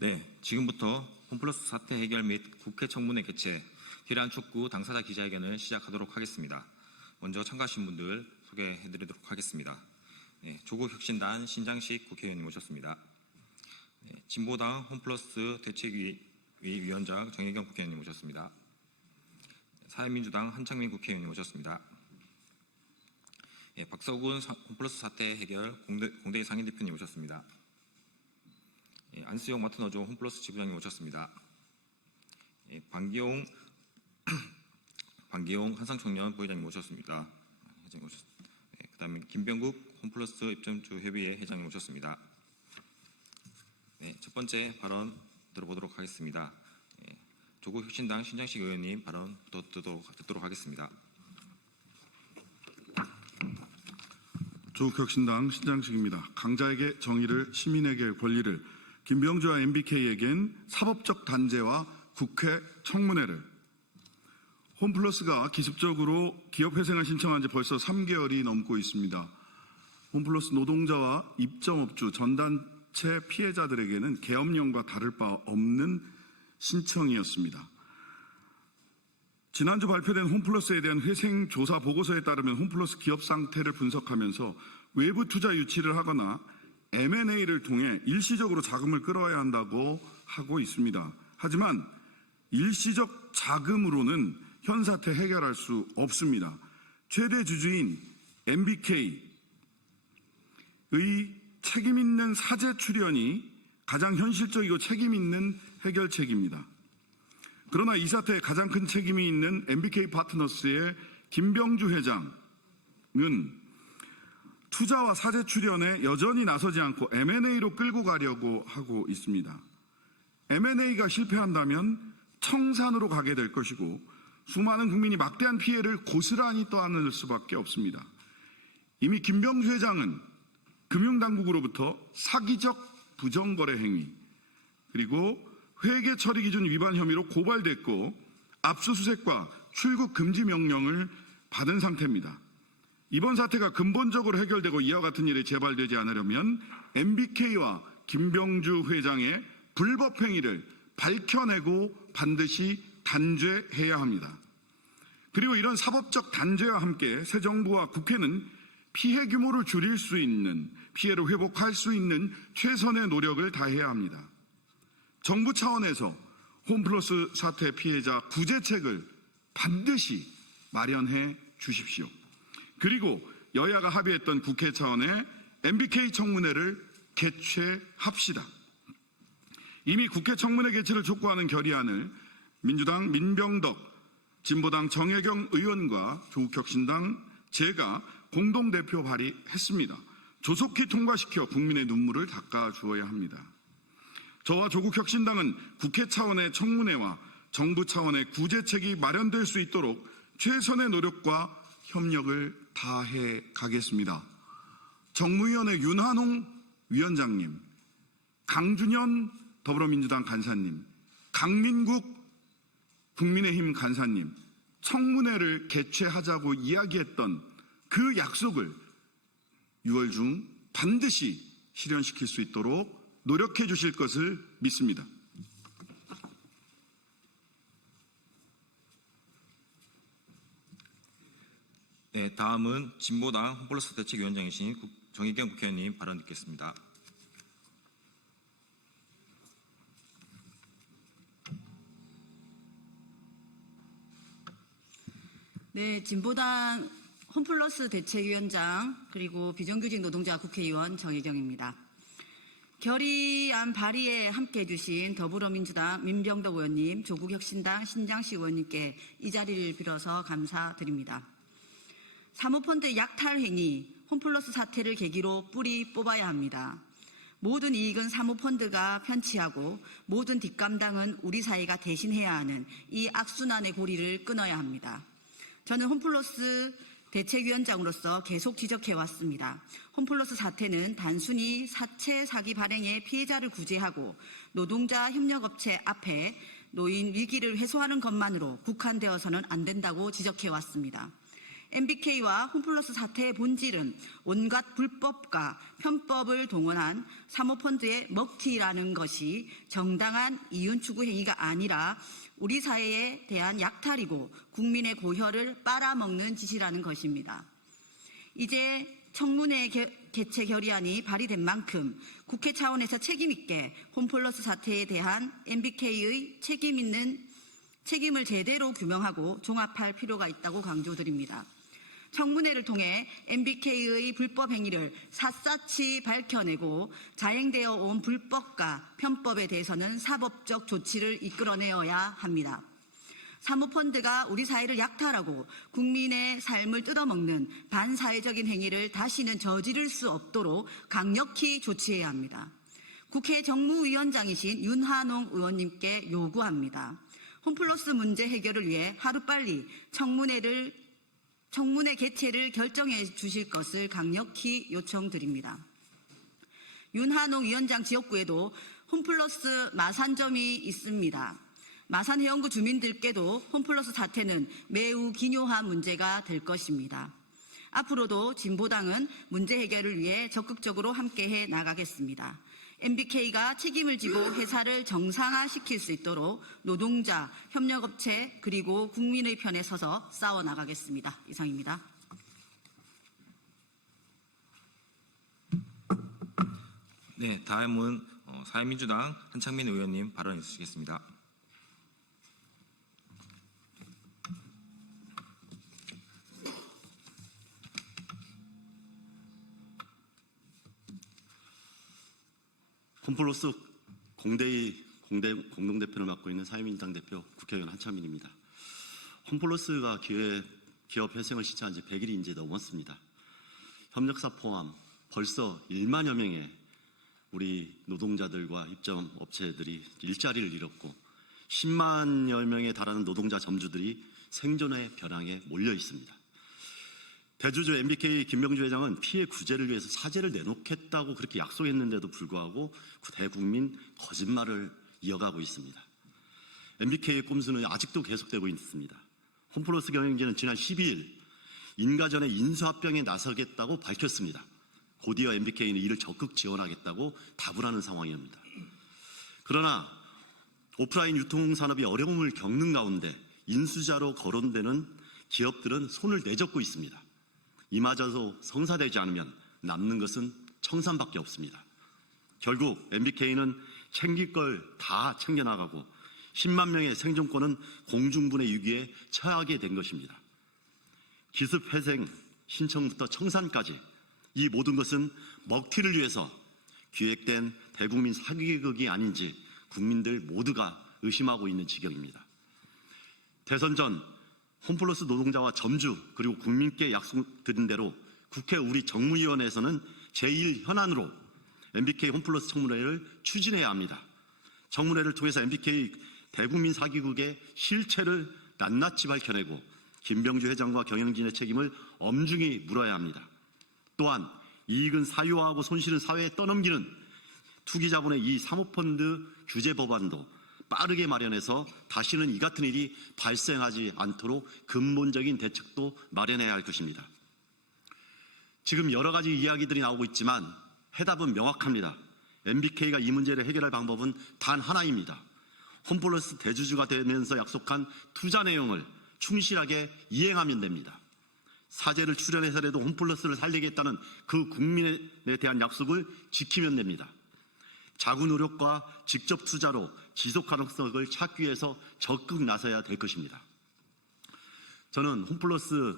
네, 지금부터 홈플러스 사태 해결 및 국회 청문회 개최, 기란 축구 당사자 기자회견을 시작하도록 하겠습니다. 먼저 참가하신 분들 소개해드리도록 하겠습니다. 네, 조국혁신단 신장식 국회의원님 오셨습니다. 네, 진보당 홈플러스 대책위 위원장 정혜경 국회의원님 오셨습니다. 사회민주당 한창민 국회의원님 오셨습니다. 네, 박서군 홈플러스 사태 해결 공대의 상임대표님 오셨습니다. 예, 안수영 마트너조 홈플러스 지부장님 오셨습니다. 예, 방기용 한상청년 부회장님 오셨습니다. 예, 그다음에 김병국 홈플러스 입점주 협의회 회장님 오셨습니다. 네, 첫 번째 발언 들어보도록 하겠습니다. 예, 조국혁신당 신장식 의원님 발언 듣도록 하겠습니다. 조국혁신당 신장식입니다. 강자에게 정의를, 시민에게 권리를, 김병주와 MBK에겐 사법적 단죄와 국회 청문회를. 홈플러스가 기습적으로 기업회생을 신청한 지 벌써 3개월이 넘고 있습니다. 홈플러스 노동자와 입점업주, 전단체 피해자들에게는 계엄령과 다를 바 없는 신청이었습니다. 지난주 발표된 홈플러스에 대한 회생 조사 보고서에 따르면 홈플러스 기업 상태를 분석하면서 외부 투자 유치를 하거나 M&A를 통해 일시적으로 자금을 끌어야 한다고 하고 있습니다. 하지만 일시적 자금으로는 현 사태 해결할 수 없습니다. 최대 주주인 MBK의 책임 있는 사재 출연이 가장 현실적이고 책임 있는 해결책입니다. 그러나 이 사태에 가장 큰 책임이 있는 MBK 파트너스의 김병주 회장은 투자와 사재 출연에 여전히 나서지 않고 M&A로 끌고 가려고 하고 있습니다. M&A가 실패한다면 청산으로 가게 될 것이고 수많은 국민이 막대한 피해를 고스란히 떠안을 수밖에 없습니다. 이미 김병주 회장은 금융당국으로부터 사기적 부정거래 행위 그리고 회계 처리 기준 위반 혐의로 고발됐고 압수수색과 출국 금지 명령을 받은 상태입니다. 이번 사태가 근본적으로 해결되고 이와 같은 일이 재발되지 않으려면 MBK와 김병주 회장의 불법 행위를 밝혀내고 반드시 단죄해야 합니다. 그리고 이런 사법적 단죄와 함께 새 정부와 국회는 피해 규모를 줄일 수 있는, 피해를 회복할 수 있는 최선의 노력을 다해야 합니다. 정부 차원에서 홈플러스 사태 피해자 구제책을 반드시 마련해 주십시오. 그리고 여야가 합의했던 국회 차원의 MBK 청문회를 개최합시다. 이미 국회 청문회 개최를 촉구하는 결의안을 민주당 민병덕, 진보당 정혜경 의원과 조국혁신당 제가 공동대표 발의했습니다. 조속히 통과시켜 국민의 눈물을 닦아주어야 합니다. 저와 조국혁신당은 국회 차원의 청문회와 정부 차원의 구제책이 마련될 수 있도록 최선의 노력과 협력을 다해 가겠습니다. 정무위원회 윤한홍 위원장님, 강준현 더불어민주당 간사님, 강민국 국민의힘 간사님, 청문회를 개최하자고 이야기했던 그 약속을 6월 중 반드시 실현시킬 수 있도록 노력해 주실 것을 믿습니다. 네, 다음은 진보당 홈플러스 대책위원장이신 정혜경 국회의원님 발언 듣겠습니다. 네, 진보당 홈플러스 대책위원장 그리고 비정규직 노동자 국회의원 정혜경입니다. 결의안 발의에 함께해 주신 더불어민주당 민병덕 의원님, 조국혁신당 신장식 의원님께 이 자리를 빌어서 감사드립니다. 사모펀드 약탈 행위, 홈플러스 사태를 계기로 뿌리 뽑아야 합니다. 모든 이익은 사모펀드가 편취하고 모든 뒷감당은 우리 사회가 대신해야 하는 이 악순환의 고리를 끊어야 합니다. 저는 홈플러스 대책위원장으로서 계속 지적해왔습니다. 홈플러스 사태는 단순히 사채 사기 발행의 피해자를 구제하고 노동자 협력업체 앞에 놓인 위기를 해소하는 것만으로 국한되어서는 안 된다고 지적해왔습니다. MBK와 홈플러스 사태의 본질은 온갖 불법과 편법을 동원한 사모펀드의 먹튀라는 것이 정당한 이윤 추구 행위가 아니라 우리 사회에 대한 약탈이고 국민의 고혈을 빨아먹는 짓이라는 것입니다. 이제 청문회 개최 결의안이 발의된 만큼 국회 차원에서 책임있게 홈플러스 사태에 대한 MBK의 책임을 제대로 규명하고 종합할 필요가 있다고 강조드립니다. 청문회를 통해 MBK의 불법 행위를 샅샅이 밝혀내고 자행되어 온 불법과 편법에 대해서는 사법적 조치를 이끌어내어야 합니다. 사모펀드가 우리 사회를 약탈하고 국민의 삶을 뜯어먹는 반사회적인 행위를 다시는 저지를 수 없도록 강력히 조치해야 합니다. 국회 정무위원장이신 윤한홍 의원님께 요구합니다. 홈플러스 문제 해결을 위해 하루빨리 청문회 개최를 결정해 주실 것을 강력히 요청드립니다. 윤한홍 위원장 지역구에도 홈플러스 마산점이 있습니다. 마산 해운구 주민들께도 홈플러스 사태는 매우 기묘한 문제가 될 것입니다. 앞으로도 진보당은 문제 해결을 위해 적극적으로 함께해 나가겠습니다. MBK가 책임을 지고 회사를 정상화시킬 수 있도록 노동자, 협력업체 그리고 국민의 편에 서서 싸워나가겠습니다. 이상입니다. 네, 다음은 사회민주당 한창민 의원님 발언해 주시겠습니다. 홈플러스 공동대표를 맡고 있는 사회민주당 대표 국회의원 한창민입니다. 홈플러스가 기업 회생을 시작한 지 100일이 이제 넘었습니다. 협력사 포함 벌써 1만여 명의 우리 노동자들과 입점업체들이 일자리를 잃었고 10만여 명에 달하는 노동자 점주들이 생존의 벼랑에 몰려 있습니다. 대주주 MBK 김병주 회장은 피해 구제를 위해서 사죄를 내놓겠다고 그렇게 약속했는데도 불구하고 대국민 거짓말을 이어가고 있습니다. MBK의 꼼수는 아직도 계속되고 있습니다. 홈플러스 경영진은 지난 12일 인가전에 인수합병에 나서겠다고 밝혔습니다. 곧이어 MBK는 이를 적극 지원하겠다고 답을 하는 상황입니다. 그러나 오프라인 유통산업이 어려움을 겪는 가운데 인수자로 거론되는 기업들은 손을 내젓고 있습니다. 이마저도 성사되지 않으면 남는 것은 청산밖에 없습니다. 결국 MBK는 챙길 걸 다 챙겨나가고 10만 명의 생존권은 공중분해 위기에 처하게 된 것입니다. 기습회생 신청부터 청산까지 이 모든 것은 먹튀를 위해서 기획된 대국민 사기극이 아닌지 국민들 모두가 의심하고 있는 지경입니다. 대선 전 홈플러스 노동자와 점주 그리고 국민께 약속드린 대로 국회 우리 정무위원회에서는 제1현안으로 MBK 홈플러스 청문회를 추진해야 합니다. 청문회를 통해서 MBK 대국민 사기극의 실체를 낱낱이 밝혀내고 김병주 회장과 경영진의 책임을 엄중히 물어야 합니다. 또한 이익은 사유화하고 손실은 사회에 떠넘기는 투기자본의 이 사모펀드 규제 법안도 빠르게 마련해서 다시는 이 같은 일이 발생하지 않도록 근본적인 대책도 마련해야 할 것입니다. 지금 여러 가지 이야기들이 나오고 있지만 해답은 명확합니다. MBK가 이 문제를 해결할 방법은 단 하나입니다. 홈플러스 대주주가 되면서 약속한 투자 내용을 충실하게 이행하면 됩니다. 사재를 출연해서라도 홈플러스를 살리겠다는 그 국민에 대한 약속을 지키면 됩니다. 자구 노력과 직접 투자로 지속 가능성을 찾기 위해서 적극 나서야 될 것입니다. 저는 홈플러스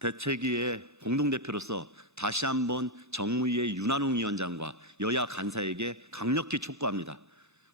대책위의 공동대표로서 다시 한번 정무위의 윤한홍 위원장과 여야 간사에게 강력히 촉구합니다.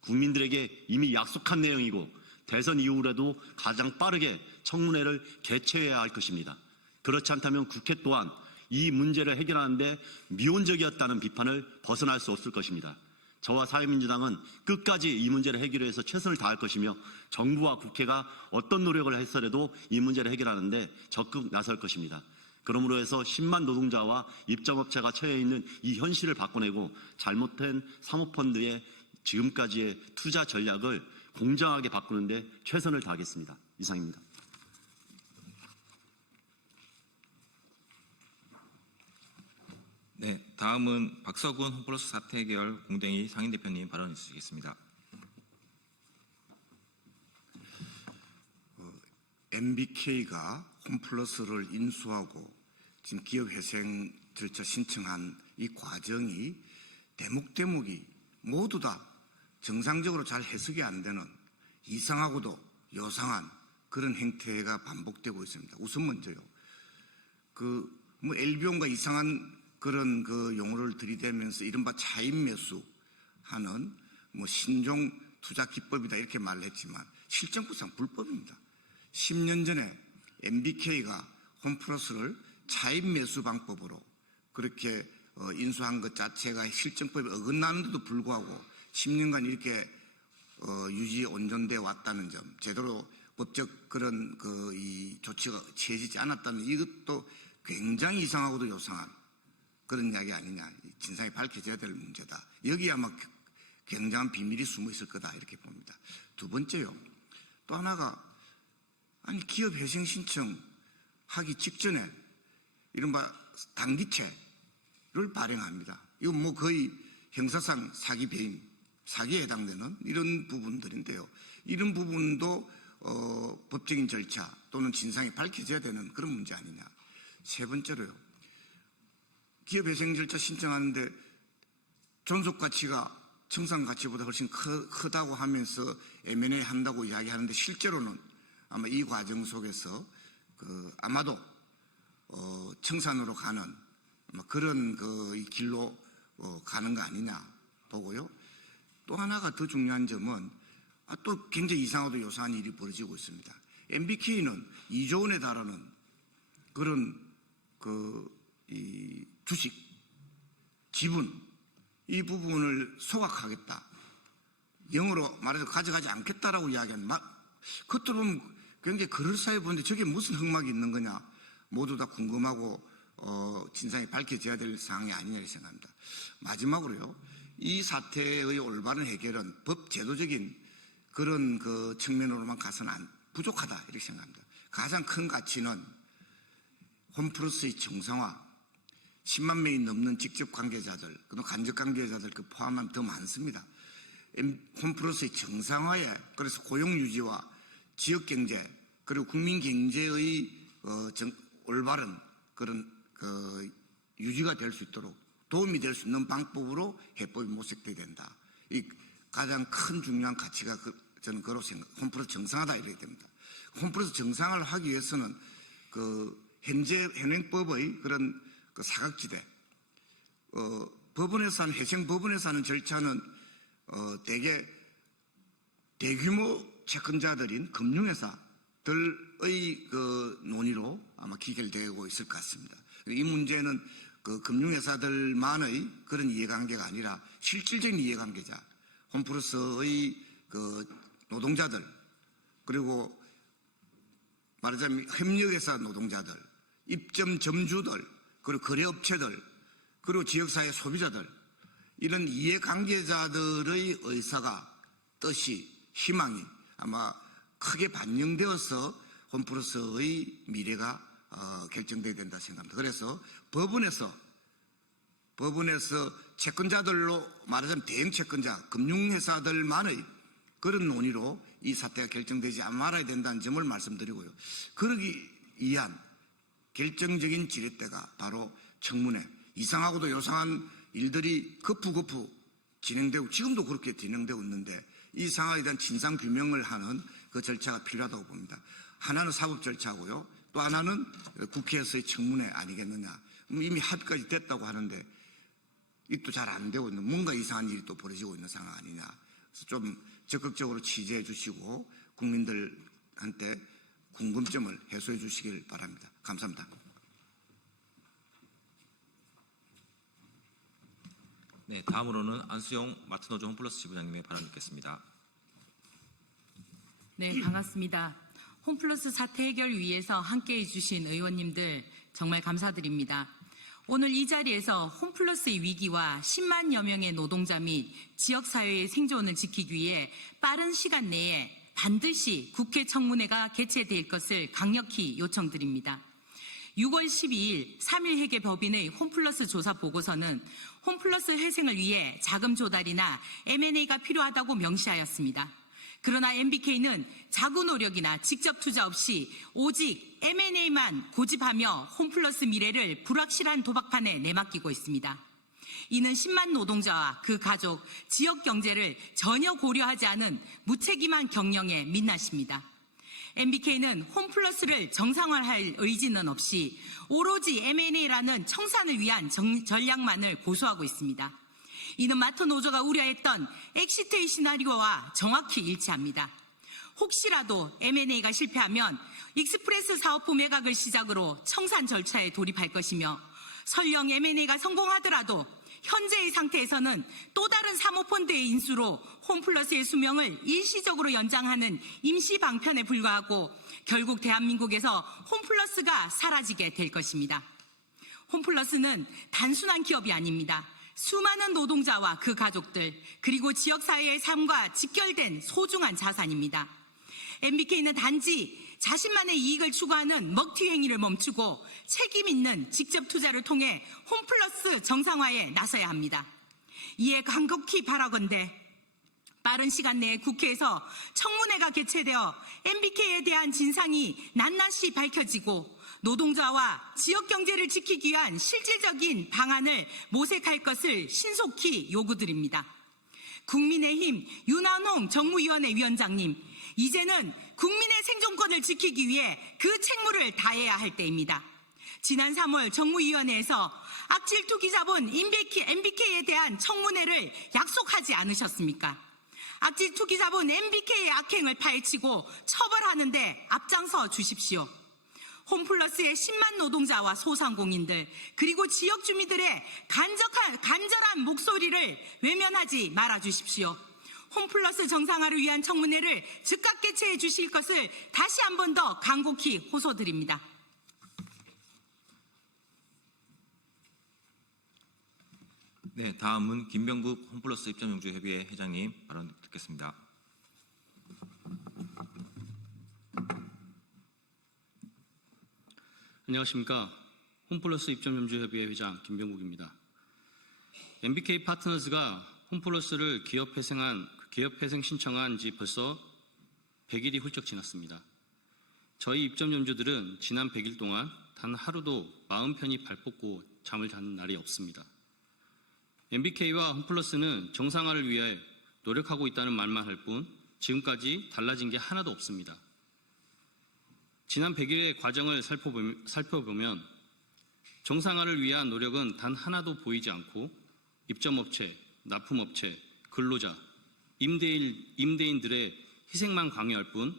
국민들에게 이미 약속한 내용이고 대선 이후라도 가장 빠르게 청문회를 개최해야 할 것입니다. 그렇지 않다면 국회 또한 이 문제를 해결하는데 미온적이었다는 비판을 벗어날 수 없을 것입니다. 저와 사회민주당은 끝까지 이 문제를 해결하기 위해서 최선을 다할 것이며 정부와 국회가 어떤 노력을 했더라도 이 문제를 해결하는데 적극 나설 것입니다. 그러므로 해서 10만 노동자와 입점업체가 처해 있는 이 현실을 바꿔내고 잘못된 사모펀드의 지금까지의 투자 전략을 공정하게 바꾸는데 최선을 다하겠습니다. 이상입니다. 네, 다음은 박서군 홈플러스 사태 해결 공동의 상임대표님 발언 있으시겠습니다. MBK가 홈플러스를 인수하고 지금 기업회생 절차 신청한 이 과정이 대목대목이 모두 다 정상적으로 잘 해석이 안 되는 이상하고도 요상한 그런 행태가 반복되고 있습니다. 우선 먼저요. LBO가 이상한 그런 용어를 들이대면서 이른바 차인 매수하는 신종 투자 기법이다 이렇게 말을 했지만 실정부상 불법입니다. 10년 전에 MBK가 홈플러스를 차인 매수 방법으로 그렇게 인수한 것 자체가 실정법에 어긋나는데도 불구하고 10년간 이렇게 유지 온전돼 왔다는 점, 제대로 법적 그런 이 조치가 취해지지 않았다는 이것도 굉장히 이상하고도 요상한 그런 이야기 아니냐. 진상이 밝혀져야 될 문제다. 여기에 아마 굉장한 비밀이 숨어 있을 거다 이렇게 봅니다. 두 번째요. 또 하나가 아니 기업 회생 신청하기 직전에 이른바 단기채를 발행합니다. 이건 거의 형사상 사기 배임, 사기에 해당되는 이런 부분들인데요. 이런 부분도 법적인 절차 또는 진상이 밝혀져야 되는 그런 문제 아니냐. 세 번째로요. 기업 회생 절차 신청하는데 존속 가치가 청산 가치보다 훨씬 크다고 하면서 M&A 한다고 이야기하는데 실제로는 아마 이 과정 속에서 아마도 청산으로 가는 그런 이 길로 가는 거 아니냐 보고요. 또 하나가 더 중요한 점은 또 굉장히 이상하고 요상한 일이 벌어지고 있습니다. MBK는 2조 원에 달하는 그런 이 주식, 지분 이 부분을 소각하겠다. 영어로 말해서 가져가지 않겠다라고 이야기하는 그것도 보면 굉장히 그럴싸해 보이는데 저게 무슨 흑막이 있는 거냐 모두 다 궁금하고 진상이 밝혀져야 될 상황이 아니냐 생각합니다. 마지막으로요. 이 사태의 올바른 해결은 법 제도적인 그런 측면으로만 가서는 부족하다 이렇게 생각합니다. 가장 큰 가치는 홈플러스의 정상화, 10만 명이 넘는 직접 관계자들, 그리고 간접 관계자들 포함하면 더 많습니다. 홈플러스의 정상화에 그래서 고용 유지와 지역 경제 그리고 국민 경제의 올바른 그런 유지가 될 수 있도록 도움이 될 수 있는 방법으로 해법이 모색돼야 된다. 이 가장 큰 중요한 가치가 저는 그렇게 생각. 홈플러스 정상화다 이렇게 됩니다. 홈플러스 정상화를 하기 위해서는 현재 현행법의 그런 사각지대, 법원에서 하는 회생 법원에서 하는 절차는 대개 대규모 채권자들인 금융회사들의 논의로 아마 기결되고 있을 것 같습니다. 이 문제는 금융회사들만의 그런 이해관계가 아니라 실질적인 이해관계자, 홈플러스의 노동자들, 그리고 말하자면 협력회사 노동자들, 입점 점주들, 그리고 거래업체들, 그리고 지역사회 소비자들, 이런 이해관계자들의 의사가, 뜻이, 희망이 아마 크게 반영되어서 홈플러스의 미래가 결정돼야 된다 생각합니다. 그래서 법원에서 채권자들로 말하자면 대형 채권자, 금융회사들만의 그런 논의로 이 사태가 결정되지 말아야 된다는 점을 말씀드리고요. 그러기 위한 결정적인 지렛대가 바로 청문회, 이상하고도 요상한 일들이 거푸 진행되고 지금도 그렇게 진행되고 있는데 이 상황에 대한 진상 규명을 하는 그 절차가 필요하다고 봅니다. 하나는 사법 절차고요. 또 하나는 국회에서의 청문회 아니겠느냐. 이미 합의까지 됐다고 하는데 입도 잘 안 되고 있는 뭔가 이상한 일이 또 벌어지고 있는 상황 아니냐. 그래서 좀 적극적으로 취재해 주시고 국민들한테 궁금점을 해소해 주시길 바랍니다. 감사합니다. 네, 다음으로는 안수영 마트노조 홈플러스 지부장님의 발언 듣겠습니다. 네, 반갑습니다. 홈플러스 사태 해결 위해서 함께해 주신 의원님들 정말 감사드립니다. 오늘 이 자리에서 홈플러스의 위기와 10만여 명의 노동자 및 지역사회의 생존을 지키기 위해 빠른 시간 내에 반드시 국회 청문회가 개최될 것을 강력히 요청드립니다. 6월 12일 3일 회계 법인의 홈플러스 조사 보고서는 홈플러스 회생을 위해 자금 조달이나 M&A가 필요하다고 명시하였습니다. 그러나 MBK는 자구 노력이나 직접 투자 없이 오직 M&A만 고집하며 홈플러스 미래를 불확실한 도박판에 내맡기고 있습니다. 이는 10만 노동자와 그 가족, 지역 경제를 전혀 고려하지 않은 무책임한 경영의 민낯입니다. MBK는 홈플러스를 정상화할 의지는 없이 오로지 M&A라는 청산을 위한 전략만을 고수하고 있습니다. 이는 마트 노조가 우려했던 엑시트의 시나리오와 정확히 일치합니다. 혹시라도 M&A가 실패하면 익스프레스 사업부 매각을 시작으로 청산 절차에 돌입할 것이며 설령 M&A가 성공하더라도 현재의 상태에서는 또 다른 사모펀드의 인수로 홈플러스의 수명을 일시적으로 연장하는 임시 방편에 불과하고 결국 대한민국에서 홈플러스가 사라지게 될 것입니다. 홈플러스는 단순한 기업이 아닙니다. 수많은 노동자와 그 가족들 그리고 지역사회의 삶과 직결된 소중한 자산입니다. MBK는 단지 자신만의 이익을 추구하는 먹튀 행위를 멈추고 책임 있는 직접 투자를 통해 홈플러스 정상화에 나서야 합니다. 이에 간곡히 바라건대 빠른 시간 내에 국회에서 청문회가 개최되어 MBK에 대한 진상이 낱낱이 밝혀지고 노동자와 지역 경제를 지키기 위한 실질적인 방안을 모색할 것을 신속히 요구드립니다. 국민의힘 윤한홍 정무위원회 위원장님, 이제는 국민의 생존권을 지키기 위해 그 책무를 다해야 할 때입니다. 지난 3월 정무위원회에서 악질 투기 자본 MBK에 대한 청문회를 약속하지 않으셨습니까? 악질 투기 자본 MBK의 악행을 파헤치고 처벌하는 데 앞장서 주십시오. 홈플러스의 10만 노동자와 소상공인들 그리고 지역 주민들의 간절한 목소리를 외면하지 말아 주십시오. 홈플러스 정상화를 위한 청문회를 즉각 개최해 주실 것을 다시 한 번 더 간곡히 호소드립니다. 네, 다음은 김병국 홈플러스 입점용주협의회 회장님 발언 듣겠습니다. 안녕하십니까. 홈플러스 입점용주협의회 회장 김병국입니다. MBK 파트너즈가 홈플러스를 기업 회생 신청한 지 벌써 100일이 훌쩍 지났습니다. 저희 입점용주들은 지난 100일 동안 단 하루도 마음 편히 발 뻗고 잠을 자는 날이 없습니다. MBK와 홈플러스는 정상화를 위해 노력하고 있다는 말만 할 뿐 지금까지 달라진 게 하나도 없습니다. 지난 100일의 과정을 살펴보면 정상화를 위한 노력은 단 하나도 보이지 않고 입점업체, 납품업체, 근로자, 임대인들의 희생만 강요할 뿐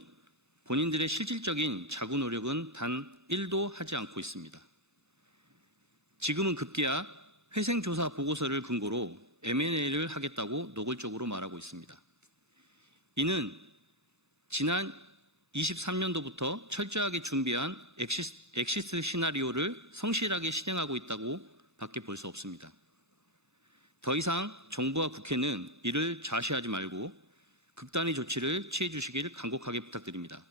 본인들의 실질적인 자구 노력은 단 1도 하지 않고 있습니다. 지금은 급기야 회생조사 보고서를 근거로 M&A를 하겠다고 노골적으로 말하고 있습니다. 이는 지난 23년도부터 철저하게 준비한 엑시트 시나리오를 성실하게 실행하고 있다고 밖에 볼 수 없습니다. 더 이상 정부와 국회는 이를 좌시하지 말고 극단의 조치를 취해 주시길 간곡하게 부탁드립니다.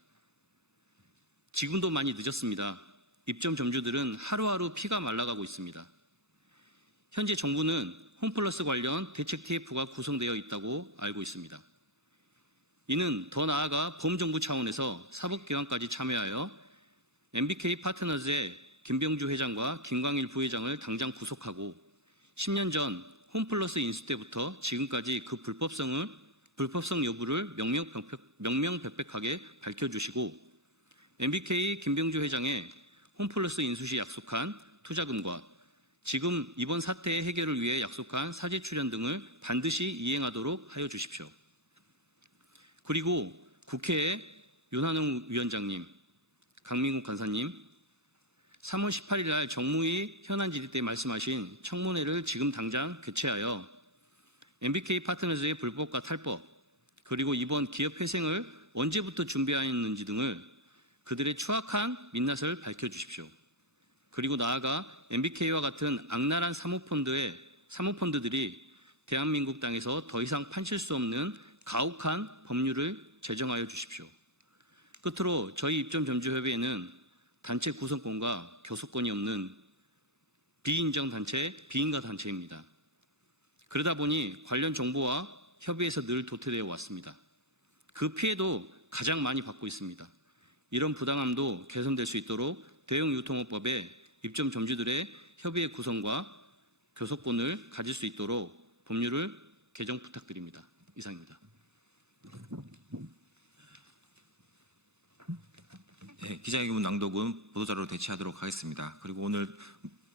지금도 많이 늦었습니다. 입점 점주들은 하루하루 피가 말라가고 있습니다. 현재 정부는 홈플러스 관련 대책 TF가 구성되어 있다고 알고 있습니다. 이는 더 나아가 범정부 차원에서 사법기관까지 참여하여 MBK 파트너즈의 김병주 회장과 김광일 부회장을 당장 구속하고 10년 전 홈플러스 인수 때부터 지금까지 그 불법성 여부를 명명백백하게 밝혀주시고 MBK 김병주 회장의 홈플러스 인수 시 약속한 투자금과 지금 이번 사태의 해결을 위해 약속한 사지 출연 등을 반드시 이행하도록 하여 주십시오. 그리고 국회의 윤한홍 위원장님, 강민국 간사님, 3월 18일 날 정무위 현안 질의 때 말씀하신 청문회를 지금 당장 개최하여 MBK 파트너즈의 불법과 탈법, 그리고 이번 기업 회생을 언제부터 준비하였는지 등을 그들의 추악한 민낯을 밝혀주십시오. 그리고 나아가 MBK와 같은 악랄한 사모펀드들이 대한민국 땅에서 더 이상 판칠 수 없는 가혹한 법률을 제정하여 주십시오. 끝으로 저희 입점점주협의회는 단체 구성권과 교섭권이 없는 비인정 단체, 비인가 단체입니다. 그러다 보니 관련 정보와 협의에서 늘 도태되어 왔습니다. 그 피해도 가장 많이 받고 있습니다. 이런 부당함도 개선될 수 있도록 대형유통업법에 입점 점주들의 협의의 구성과 교섭권을 가질 수 있도록 법률을 개정 부탁드립니다. 이상입니다. 네, 기자회견문 낭독은 보도자료로 대체하도록 하겠습니다. 그리고 오늘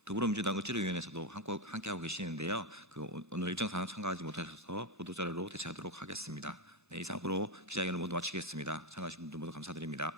더불어민주당 을지로위원회에서도 함께하고 계시는데요. 오늘 일정 사항 참가하지 못하셔서 보도자료로 대체하도록 하겠습니다. 네, 이상으로 기자회견을 모두 마치겠습니다. 참가하신 분들 모두 감사드립니다.